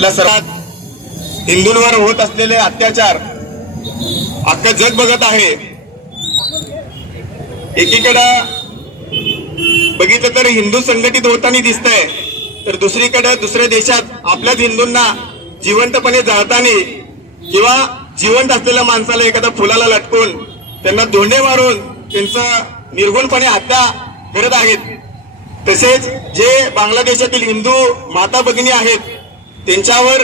आपल्या सर्वात हिंदूंवर होत असलेले अत्याचार अख्खं जग बघत आहे. एकीकडं बघितलं तर हिंदू संघटित होताना दिसतंय. तर दुसरीकडे दुसऱ्या देशात आपल्याच हिंदूंना जिवंतपणे जाळताना किंवा जिवंत असलेल्या माणसाला एखाद्या फुलाला लटकून त्यांना धोंडे मारून त्यांचं निर्गुणपणे हत्या करत आहेत. तसेच जे बांगलादेशातील हिंदू माता भगिनी आहेत त्यांच्यावर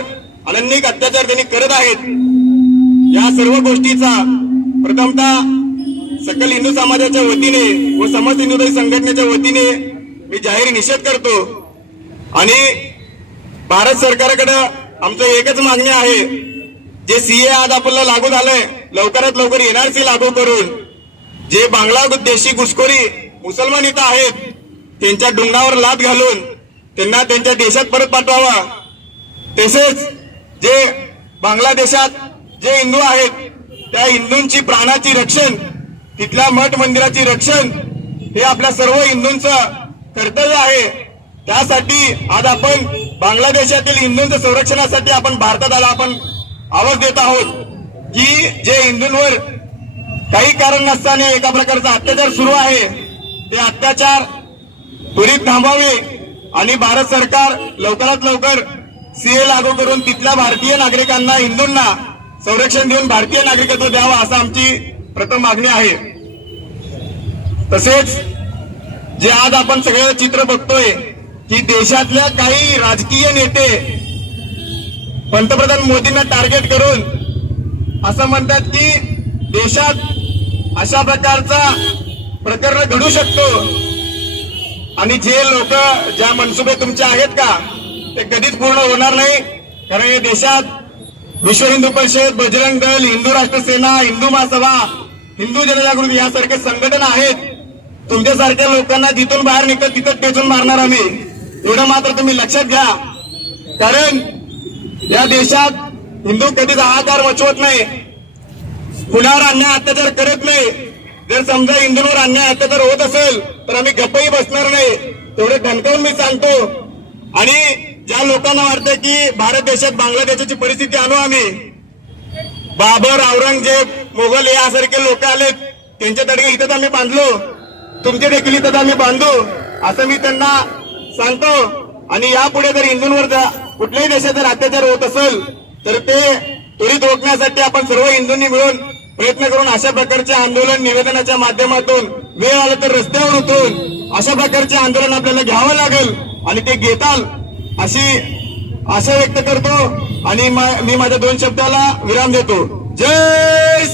अनन्यक अत्याचार त्यांनी करत आहेत. या सर्व गोष्टीचा प्रथमतः सकल हिंदू समाजाच्या वतीने व समस्त हिंदू संघटनेच्या वतीने मी जाहीर निषेध करतो. आणि भारत सरकारकडे आमचं एकच मागणी आहे. जे सीए आज आपल्याला लागू झालंय लवकरात लवकर एनआरसी लागू करून जे बांगलादेशी घुसखोरी मुसलमान इथं आहेत त्यांच्या डुंगणावर लाद घालून त्यांना त्यांच्या देशात परत पाठवावा. तसेच जे बांगलादेशात जे हिंदू आहेत त्या हिंदूंची प्राणाची रक्षण तिथल्या मठ मंदिराची रक्षण हे आपल्या सर्व हिंदूंचं कर्तव्य आहे. त्यासाठी आज आपण बांगलादेशातील हिंदूंच्या संरक्षणासाठी आपण भारतात आला आपण आवाज देत आहोत की जे हिंदूंवर काही कारण नसताना एका प्रकारचा अत्याचार सुरू आहे ते अत्याचार त्वरित थांबावे आणि भारत सरकार लवकरात लवकर सीए लागू करून तिथल्या भारतीय नागरिकांना हिंदूंना संरक्षण देऊन भारतीय नागरिकत्व द्यावं असं आमची प्रथम मागणी आहे. तसेच जे आज आपण सगळं चित्र बघतोय की देशातल्या काही राजकीय नेते पंतप्रधान मोदींना टार्गेट करून असं म्हणतात की देशात अशा प्रकारचा प्रकरण घडू शकतो. आणि जे लोक ज्या मनसुबे तुमचे आहेत का ते कधीच पूर्ण होणार नाही. कारण या देशात विश्व हिंदू परिषद बजरंग दल हिंदू राष्ट्र सेना हिंदू महासभा हिंदू जनजागृती यासारखे संघटना आहेत. तुमच्यासारख्या लोकांना जिथून बाहेर निघत तिथं टेचून मारणार आम्ही. एवढं मात्र तुम्ही लक्षात घ्या. कारण या देशात हिंदू कधीच हाहाकार मचवत नाही. कुणावर अन्याय अत्याचार करत नाही. जर समजा हिंदूंवर अन्याय अत्याचार होत असेल तर आम्ही गप्पही बसणार नाही. तेवढे धनकावून मी सांगतो. आणि ज्या लोकांना वाटतं की भारत देशात बांगलादेशाची परिस्थिती आणू आम्ही बाबर औरंगजेब मोगल यासारखे लोक आलेत त्यांच्या तडके इथं आम्ही बांधलो. तुमचे देखील इथं आम्ही बांधू असं मी त्यांना सांगतो. आणि यापुढे जर हिंदूंवर जा- कुठल्याही देशात जर अत्याचार होत असेल तर ते त्वरित रोखण्यासाठी आपण सर्व हिंदूंनी मिळून प्रयत्न करून अशा प्रकारचे आंदोलन निवेदनाच्या माध्यमातून वेळ आला तर रस्त्यावर उतरून अशा प्रकारचे आंदोलन आपल्याला घ्यावं लागेल आणि ते घेताल. अशी आशा व्यक्त करतो आणि मी माझ्या दोन शब्दाला विराम देतो. जय